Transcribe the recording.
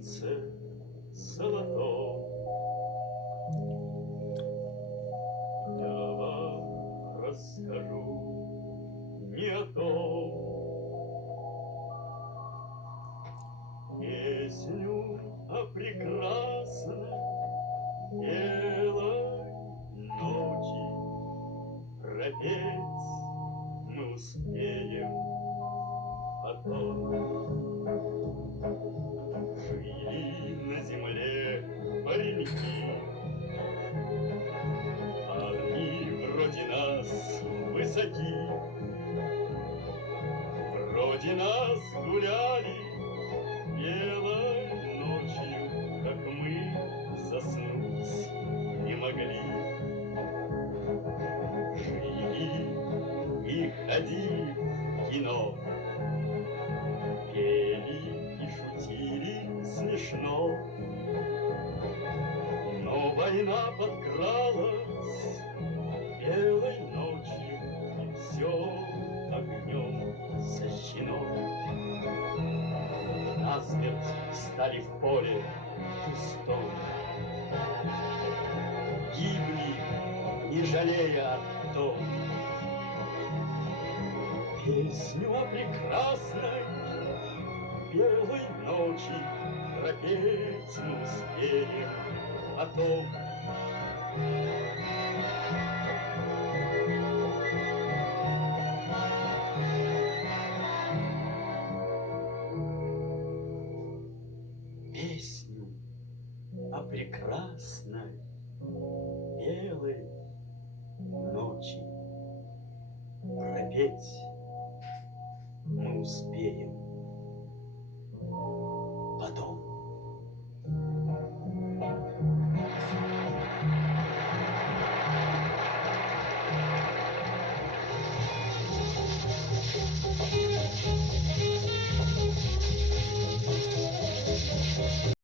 солнце золотом. Я вам расскажу не о том. Песню о прекрасной белой ночи пропеть мы успеем потом. Жили на земле пареньки, они вроде нас высоки, вроде нас гуляли белой ночью, как мы заснуть не могли. Жили и ходили в кино, пели и шутили смешно. Но война подкралась белой ночью, и все огнем сожжено. Насмерть стали в поле пустом, гибли, не жалея о том. Песню о прекрасной белой ночи пропеть мы успеем потом. Песню о прекрасной белой ночи пропеть